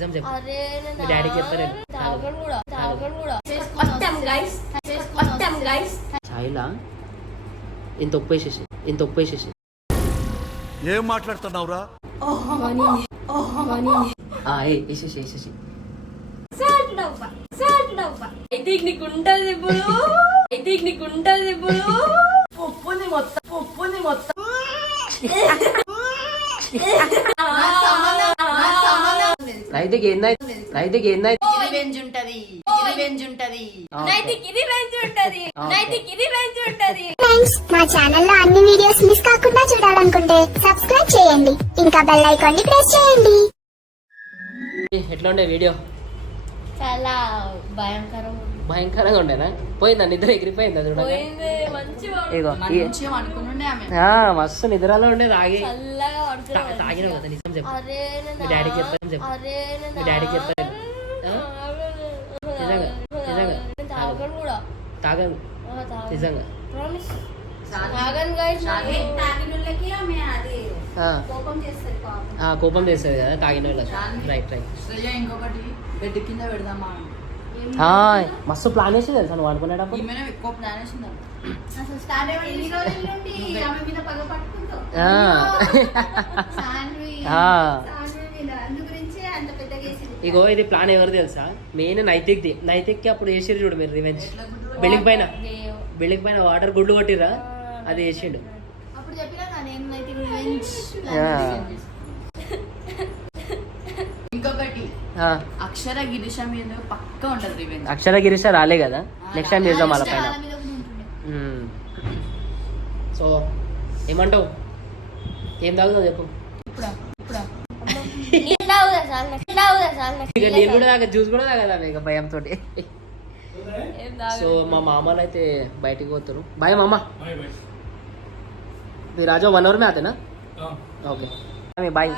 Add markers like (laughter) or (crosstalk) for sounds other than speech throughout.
నిజం చెప్పు. అరే నేను మీ డాడీకి గైస్ చాయ్లా? ఇంత ఉప్పు వేసేసి ఇంత ఉప్పు వేసేసి ఏం మాట్లాడుతున్నావురా? వేసేసి వేసేసి. అయితే నీకు ఉంటది ఇప్పుడు అయితే నీకు ఉంటది ఇప్పుడు ఉప్పుని మొత్తం ఉప్పుని మొత్తం. (laughs) రైతుకి ఏందైతే ఏందైతే రివెంజ్ ఉంటది. రివెంజ్ ఉంటది. నైతికి ఇది వెంచి ఉంటది. నైతికి ఇది వెంచి ఉంటది. ఫ్రెండ్స్ మా ఛానల్లో అన్ని వీడియోస్ మిస్ కాకుండా చూడాలనుకుంటే సబ్స్క్రైబ్ చేయండి. ఇంకా బెల్ ఐకాన్ని ప్రెస్ చేయండి. ఎట్లా ఉండే వీడియో చాలా భయంకరం భయంకరంగా ఉండేనా? పోయిందా? నిద్ర ఎగిరిపోయిందా చూడ పోయింది మంచిగా ఇగో ఈ- మంచిగా అనుకునుండే ఆమె. ఆ, మస్తు నిద్రలో ఉండే తాగి. చల్లగా తా- పడుతున్నావు తాగినావు కదా నిజం చెప్పు. అరే నేను మీ డాడీకి చెప్తాను చెప్పు. అరే నేను మీ డాడీకి చెప్తాను ఆ? నిజంగా తాగను. నిజంగా. కోపం చేస్తుంది పాపం. ఆ, కోపం చేస్తుంది కదా తాగిన వాళ్ళకి. రైట్ రైట్ ఇంకొకటి. బెడ్ కింద పెడదామా మస్తు ప్లాన్ వేసి తెలుసా నువ్వు అనుకునేటప్పుడు? ఈమెనే ఎక్కువ ప్లాన్ వేసిందా (laughs) ఇగో ఇది ప్లాన్ ఎవరు తెలుసా? మెయిన్ నైతిక్ది. నైతిక్కి అప్పుడు వేసిరు చూడు మీరు రివెంజ్. బిల్డింగ్ పైన. బిల్డింగ్ పైన వాటర్ గుడ్లు కొట్టిరా అది వేసిండు అప్పుడు చెప్పినా కదా నేను అయితే రివెంజ్ ఆ. ఇంకొకటి ఆ. అక్షర గిరిష మీద పక్క ఉంటది రివెంజ్ అక్షర గిరీష రాలే కదా? నెక్స్ట్ టైం చేద్దాం వాళ్ళ పైన. సో ఏమంటావు? ఏం తాగుతావు చెప్పు. ఇక నేను కూడా తాగా జ్యూస్ కూడా తాగదా ఇక భయంతో ఏం సో మా మామలు అయితే బయటికి పోతారు బాయ్ మామ. మీ రాజా వన్ అవర్ మే ఆతేనా okay. Bye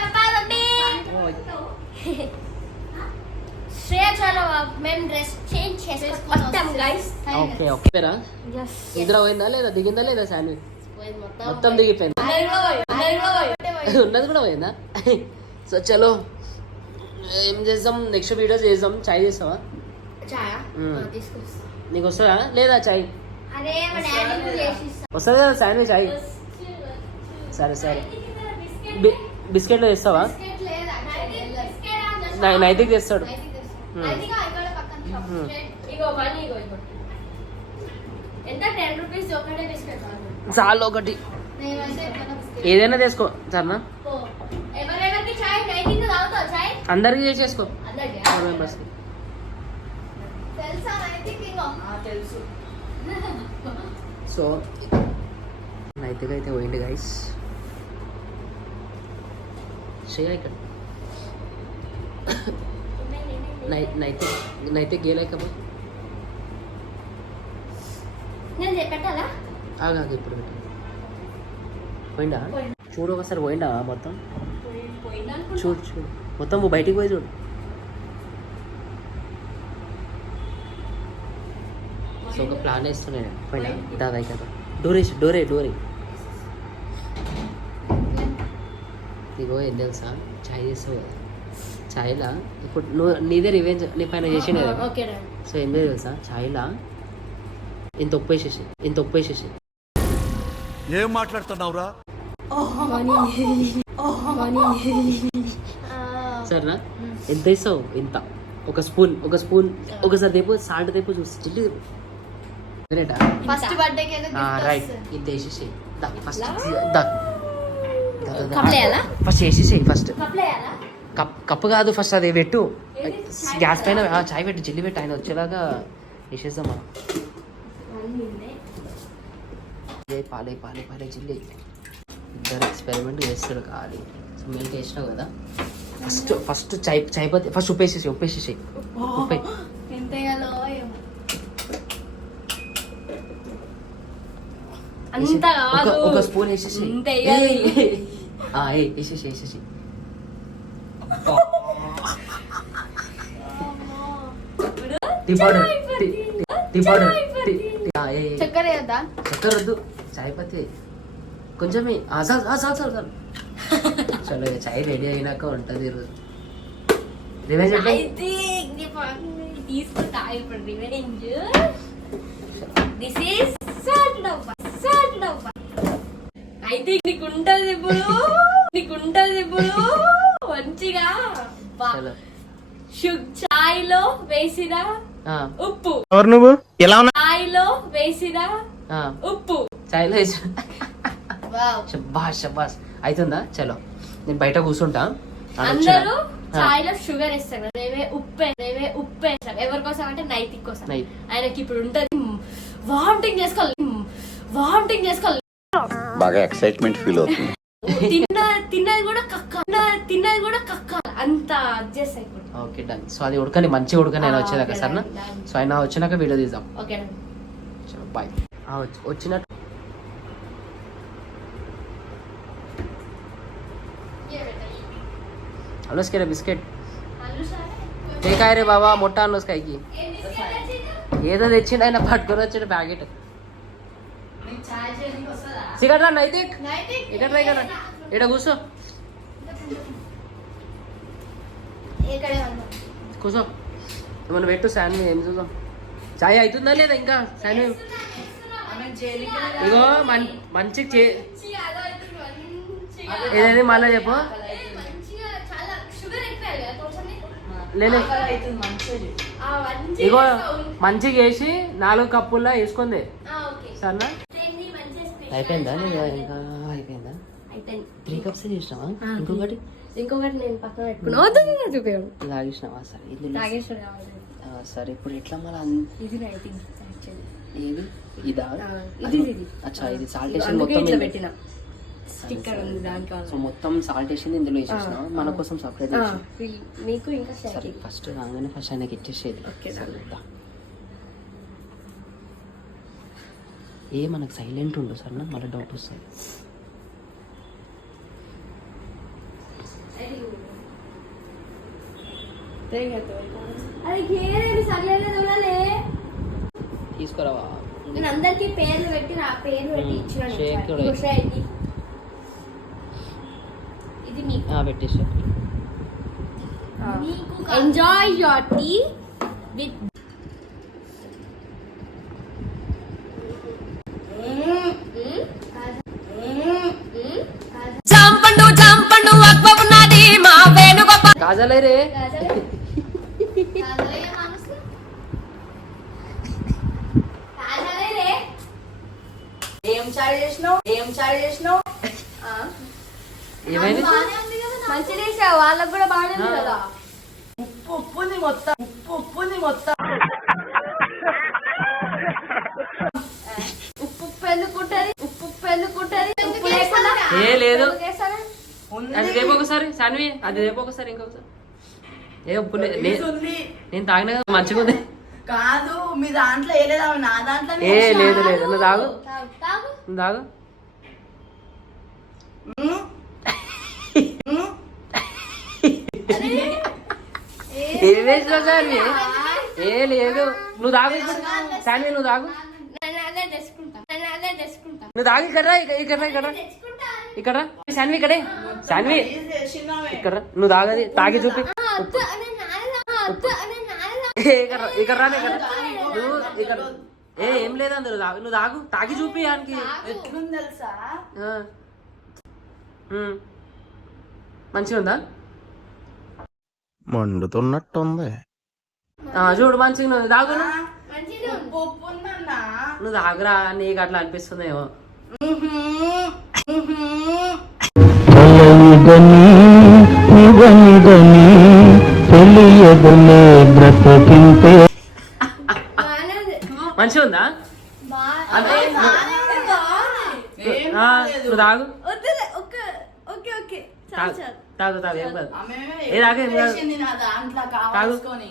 papa mummy Shreya చాలా మేము డ్రెస్ చేంజ్ చేసుకొని వస్తాం గైస్ ఓకే ఓకే రా నిద్ర పోయిందా లేదా? దిగిందా లేదా శాండ్విచ్ మొత్తం దిగిపోయిందా? (laughs) ఉన్నది కూడా పోయిందా? సో చలో ఏం చేద్దాం? నెక్స్ట్ వీడియో చేద్దాం. చాయ్ చేస్తావా? నీకు వస్తుందా? లేదా చాయ్? వస్తుంది కదా శాండ్విచ్ చాయ్? సరే సరే. బి బిస్కెట్లో తెస్తావా నై నైతికి తెస్తాడు మ్మ్. మ్మ్. ఇగో మనీ ఇగో ఇగో ఎంత టెన్ రూపీస్ ఒకటే బిస్కెట్ చాలు ఒకటి. ఏదైనా తీసుకో సరేనా? చాయ్? చాయ్? అందరికి చేసేసుకో ఫోర్ మెంబర్స్ తెలుసా నైతిక్ ఇంకో? తెలుసు. సో నైతిక అయితే పోయింది గైస్ శ్రేయ ఇక్కడ. నై నైతిక్ నైతిక్ గేలేక నేను చెప్పాలా ఆగా ఇప్పుడు పెట్టు పోయిందా చూడు ఒకసారి పోయిందా మొత్తం చూడు చూడు మొత్తం బయటికి పోయి చూడు సో ఒక ప్లాన్ వేస్తున్నాను పోయినా దాదా కదా డోరేసి డోరే డోరే ఇగో ఏం తెలుసా చాయ్ చేస్తావు కదా చాయ్లా? ఇప్పుడు నువ్వు నీదే రివెంజ్ నీ పైన చేసిండే కదా? సో ఏం తెలుసా? చాయ్లా? ఇంత ఉప్పు వేసేసి ఇంత ఉప్పు వేసేసి ఏం మాట్లాడుతున్నావురా? సరేనా? ఎంత వేస్తావు ఇంత. ఒక స్పూన్ ఒక స్పూన్. ఒకసారి తెప్పు సాల్ట్ తెప్పు చూసి చిల్లి తెప్పు రేటా ఫస్ట్ బర్త్డేకి ఏదో రైట్. ఇది వేసేసి దా ఫస్ట్ దా? ఫస్ట్ వేసేసి ఫస్ట్. కప్ కప్పు కాదు ఫస్ట్ అది పెట్టు. గ్యాస్ పైన చాయ్ పెట్టు జిల్లి పెట్టు ఆయన వచ్చేలాగా వేసేద్దాం మనం. పాలే పాలే పాలే జిల్లి ఇద్దరు ఎక్స్పెరిమెంట్ చేస్తారు సో మిల్క్ వేసినావు కదా? ఫస్ట్ ఫస్ట్ చాయ్ చాయ్ పత్తి ఫస్ట్ ఉప్పేసేసి ఉప్పేసేసి ఉప్పే ఒక కాదు. స్పూన్ వేసేసి. వేసేసి వేసేసి టీ పౌడర్ టీ పౌడర్. చక్కెర వద్దు? చాయ్ పత్తి. కొంచెమే. చాలు చాలు చలో (laughs) ఇక చాయ్ రెడీ అయినాక ఉంటుంది ఈరోజు రివెంజ్ అయితే నీకు ఉంటది ఇప్పుడు. నీకు ఉంటది ఇప్పుడు. మంచిగా. చాయ్లో వేసిన ఆ, ఉప్పు. ఎవరు నువ్వు? ఎలా ఉన్నా చాయ్లో వేసిన ఆ, ఉప్పు. చాయ్లో వేసి షబ్బాస్ షబ్బాస్ అవుతుందా చలో. నేను బయట కూర్చుంటా. అందరూ ఆ, చాయ్లో షుగర్ వేస్తారు మేమే ఉప్పు మేమే ఉప్పు వేస్తాం. ఎవరి కోసం అంటే నైతిక్ కోసం. ఆయనకి ఇప్పుడు ఉంటది. వామిటింగ్ చేసుకోవాలి. వామిటింగ్ చేసుకోవాలి. బాగా ఎక్సైట్మెంట్ ఫీల్ అవుతుంది. తిన్న కూడా కక్క. కూడా అంత ఓకే డన్. సో అది ఉడకని మంచి ఉడకని నేను వచ్చేదాకా సరేనా సో ఆయన వచ్చినాక వీడియో తీద్దాం. బాయ్ వచ్చిన హలో బిస్కెట్. బిస్కెట్ టేకాయరే బాబా మొట్ట అన్నోస్కాయకి ఏదో తెచ్చిండు ఆయన పట్టుకొని వచ్చాడు ప్యాకెట్. రా నైతిక్? ఇక్కడ ఇక్కడ. ఇక్కడ కూర్చో కూర్చో. ఏమన్నా పెట్టు శాండ్వి ఏం చూద్దాం. చాయ్ అవుతుందా లేదా ఇంకా? శాండ్వి జైలుకి ఇగో మంచి చే ఏదేది మళ్ళీ చెప్పు? లేదు ఇగో మంచిగా వేసి నాలుగు కప్పుల్లో వేసుకుంది. సరేనా? అయిపోయిందా నీది ఇంకా అయిపోయిందా? త్రీ కప్స్ చేసినావా? ఇంకొకటి? ఇంకొకటి నేను పక్కన నేను తాగేసినావా సరే ఇది సరే ఇప్పుడు ఎట్లా మళ్ళీ ఇది ఏది? ఇదా? ఇది అచ్చా ఇది సాల్టేషన్ మొత్తం ఇట్లా పెట్టిన. స్టిక్కర్ ఉంది దానికి సో మొత్తం సాల్టేషన్ ఇందులో వేసేసిన? మన కోసం సపరేట్ మీకు ఇంకా సరే ఫస్ట్ రాగానే ఫస్ట్ ఆయనకి ఇచ్చేసేది. ఓకే, సరే, ఏ మనకు సైలెంట్ ఉండు సరేనా మళ్ళీ డౌట్ వస్తుంది తీసుకురావా నేను అందరికి పేర్లు పెట్టి నా పేరు పెట్టి. ఇచ్చిన. ఇది మీకు ఆ, పెట్టేసి ఎంజాయ్ యువర్ టీ విత్ ఏం చాయ్ చేసినావు? ఏం చాయ్ చేసినావు? ఏమైంది? మంచి చేసావు. వాళ్ళకు కూడా బాగానే ఉంది కదా. ఉప్పు మొత్తం. ఉప్పు మొత్తం. ఉప్పు ఉప్పు లేకుండా ఏ లేదు ఎందుకు వేస్తారా? ఉంది అది రేపు ఒకసారి సాన్వి అది రేపు ఒకసారి ఇంకొకసారి. ఏ ఉప్పు లే- నే- ఉంది నేను తాగిన కదా ఉంది కాదు మీ దాంట్లో వేయలేదా నా దాంట్లో ఏ లేదు లేదు నువ్వు తాగు. తాగు, తాగు. నువ్వు తాగు. ఏం వేసినావు సాన్వి ఏ లేదు. నువ్వు తాగు ఇప్పుడు సాన్వి నువ్వు తాగు. నేను అదే తెచ్చుకుంటా. నేను అదే తెచ్చుకుంటా. నువ్వు తాగు ఇక్కడ రా, ఇక్కడ ఇక్కడ రా, ఇక్కడ రా. ఇక్కడ? రా. శాన్వి ఇక్కడే? శాన్వి ఇక్కడ. నువ్వు తాగది తాగి చూపి. ఇక్కడ రా, ఇక్కడ రా ఇక్కడ. నువ్వు ఇక్కడ. ఏ ఏం లేదు అందరు తాగు నువ్వు తాగు. తాగి చూపి ఆయనకి. ఎట్లుంది తెలుసా. మంచిగా ఉందా? మండుతున్నట్టుంది. ఆ, చూడు మంచిగా ఉంది. తాగు. నువ్వు. నువ్వు తాగురా నీకు అట్లా అనిపిస్తుందేమో. ఇవనిదని తెలియదనే బ్రతకింతే. మంచిగా ఉందా అంటే. నువ్వు తాగు. వద్దులే, ఒక్క ఓకే ఓకే. చాలు తాగు చాలు. తాగు తాగు ఏం కాదు. ఏ దాకా ఏం కాదు. కావాల్సుకొని.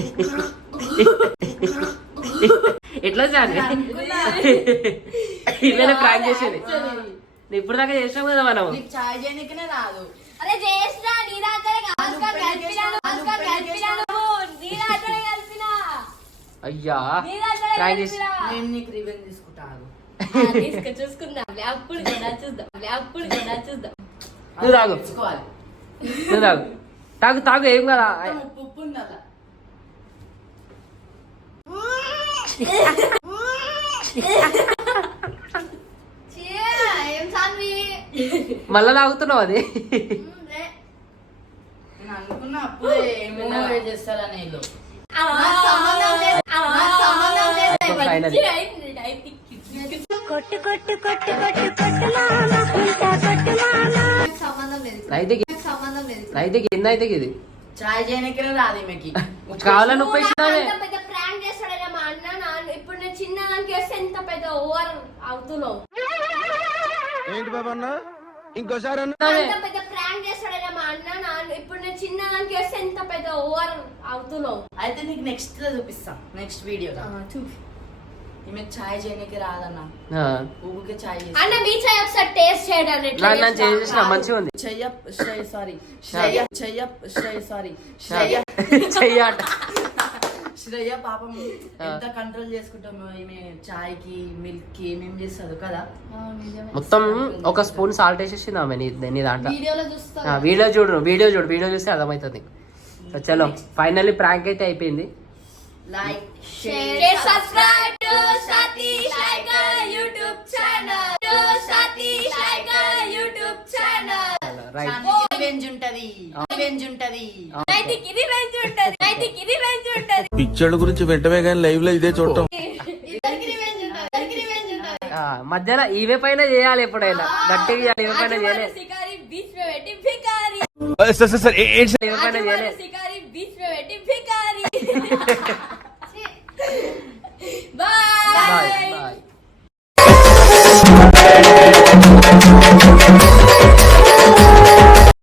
(laughs) ఎట్లా చాలు ఇవేనా ప్రాంక్ చేసేది. ఇప్పుడు దాకా చేసినాం కదా మనం. చాయ్ రాదు. అరే చేసినా నీ అయ్యా చేసి నేను నీకు తీసుకుంటాను చూసుకుందాం. అప్పుడు కూడా చూద్దాం. అప్పుడు కూడా చూద్దాం. నువ్వు తాగు. నువ్వు తాగు. తాగు తాగు ఏం కదా. ఉప్పు ఉంది అలా ఏం సాన్వి మళ్ళా తాగుతున్నావు అది నేను అనుకున్నా అప్పుడే ఏమైనా వేడి చేస్తారని వీళ్ళు నాకు సంబంధం (laughs) లేదు. నాకు సంబంధం లేదు. ఫైనల్ నాకు సంబంధం లేదు. అయితే కింద అయితే ఇది. చాయ్ చేయడానికి రాదు ఈమెకి. కావాలని ఉప్పు వేసినావే అంత పెద్ద ప్రాంక్ చేస్తాడేనా మా అన్న నాన్న ఇప్పుడు నేను చిన్న దానికి వేస్తే ఎంత పెద్ద ఓవర్ అవుతున్నావు ఏంటి బాబా అన్న? ఇంకోసారి అన్న. అంత పెద్ద ప్రాంక్ చేస్తాడేనా మా అన్న నాన్న ఇప్పుడు నేను చిన్న దానికి వేస్తే ఎంత పెద్ద ఓవర్ అవుతున్నావు అయితే నీకు నెక్స్ట్లో చూపిస్తాం. నెక్స్ట్ వీడియో ఈమె చాయ్ చేయడానికి రాదన్న. ఆ. ఊరికే చాయ్ అన్న మీ చాయ్ ఒకసారి టేస్ట్ చేయడానికి ఎట్లా నేను? చేసిన మంచిగా ఉంది. చెయ్య సారీ చెయ్య శ్రేయ సారీ శ్రేయ చెయ్యాట శ్రేయ పాపం ఎంత కంట్రోల్ చేసుకుంటామో ఈమె చాయ్కి మిల్క్కి ఏమేం చేస్తుంది కదా? మొత్తం ఒక స్పూన్ సాల్ట్ వేసేసింది ఆమె నీ దాంట్లో. వీడియోలో చూస్తా. ఆ, వీడియో చూడు వీడియో చూడు వీడియో చూస్తే అర్థమవుతుంది. సో చలో ఫైనల్లీ ప్రాంక్ అయితే అయిపోయింది. Like Share, subscribe to Satish Laika YouTube channel. To Satish Laika YouTube channel. Right revenge ఉంటది. రివెంజ్ ఉంటది. పిక్చర్ గురించి వెంటనే కానీ లైవ్లో ఇదే చూడటం. మధ్యలో ఇవే పైన చేయాలి ఎప్పుడైనా. గట్టి ఇవే పైన చేయలేదు